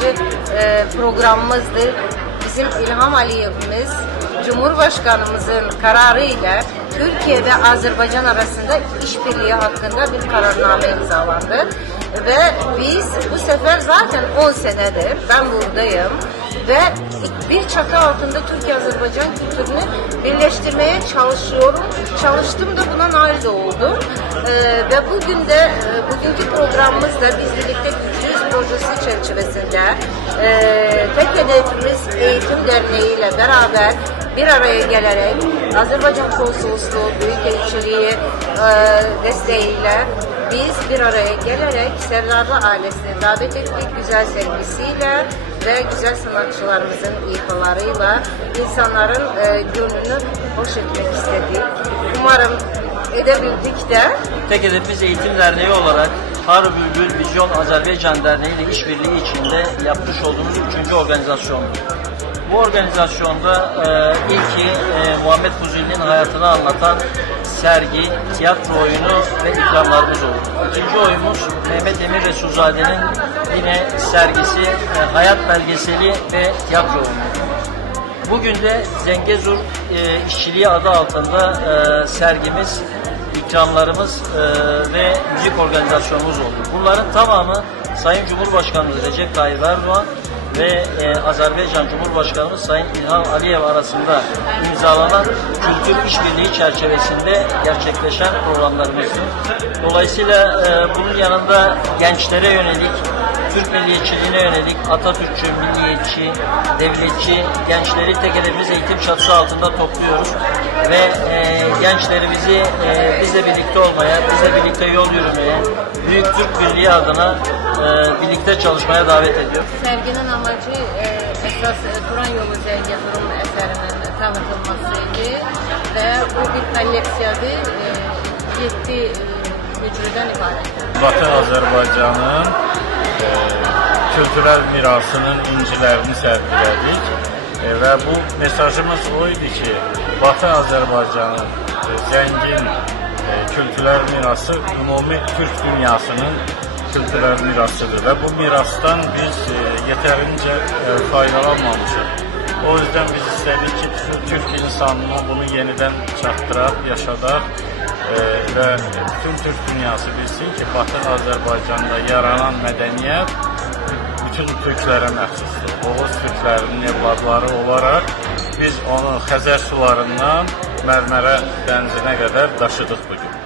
birinci e, programımızdır. Bizim İlham Aliyev'imiz Cumhurbaşkanımızın kararı ile Türkiye ve Azerbaycan arasında işbirliği hakkında bir kararname imzalandı. Ve biz bu sefer zaten 10 senedir ben buradayım ve bir çatı altında Türkiye-Azerbaycan kültürünü birleştirmeye çalışıyorum. Çalıştım da buna nail de oldum. Ee, ve bugün de e, bugünkü programımızda biz birlikte Güçlüyüz projesi çerçevesinde e, tek hedefimiz Eğitim Derneği ile beraber bir araya gelerek Azerbaycan Konsolosluğu Büyükelçiliği e, desteğiyle biz bir araya gelerek Sevdarlı ailesini davet ettik güzel sevgisiyle ve güzel sanatçılarımızın ifalarıyla insanların e, gönlünü hoş etmek istedik. Umarım edebildik de. Tek hedefimiz Eğitim Derneği olarak Har Bülbül Vizyon Azerbaycan Derneği ile işbirliği içinde yapmış olduğumuz üçüncü organizasyondu. Bu organizasyonda e, ilki e, Muhammed Fuzuli'nin hayatını anlatan sergi, tiyatro oyunu ve ikramlarımız oldu. İkinci oyunumuz Mehmet Emir Resulzade'nin yine sergisi, e, hayat belgeseli ve tiyatro oyunu. Bugün de Zengezur e, İşçiliği adı altında e, sergimiz, ikramlarımız e, ve müzik organizasyonumuz oldu. Bunların tamamı Sayın Cumhurbaşkanımız Recep Tayyip Erdoğan ve e, Azerbaycan Cumhurbaşkanımız Sayın İlham Aliyev arasında imzalanan kültür işbirliği çerçevesinde gerçekleşen programlarımızdı. Dolayısıyla e, bunun yanında gençlere yönelik Türk milliyetçiliğine yönelik Atatürkçü, milliyetçi, devletçi gençleri tek hedefimiz eğitim çatısı altında topluyoruz. Ve e, gençlerimizi e, bizle birlikte olmaya, bizle birlikte yol yürümeye, Büyük Türk Birliği adına e, birlikte çalışmaya davet ediyoruz. Serginin amacı e, esas e, Turan Yolu Zengezur'un eserinin tanıtılmasıydı ve bu bir kolleksiyadı. E, e, hücreden ibaret. Batı Azərbaycanın e, kültürel mirasının incilərini sərgilədik e, və bu mesajımız o ki, Batı Azərbaycanın e, zəngin e, kültürel mirası ümumi Türk dünyasının kültürel mirasıdır. Və bu mirasdan biz e, yetərincə e, faydalanmamışıq. O yüzden biz istedik ki Türk insanına bunu yeniden çattırak, yaşadak e, ve bütün Türk dünyası bilsin ki Batı Azerbaycan'da yaranan medeniyet bütün Türklere məxsusdur. Oğuz Türklərinin evladları olaraq biz onu Xəzər sularından Mərmərə dənizinə qədər daşıdıq bugün.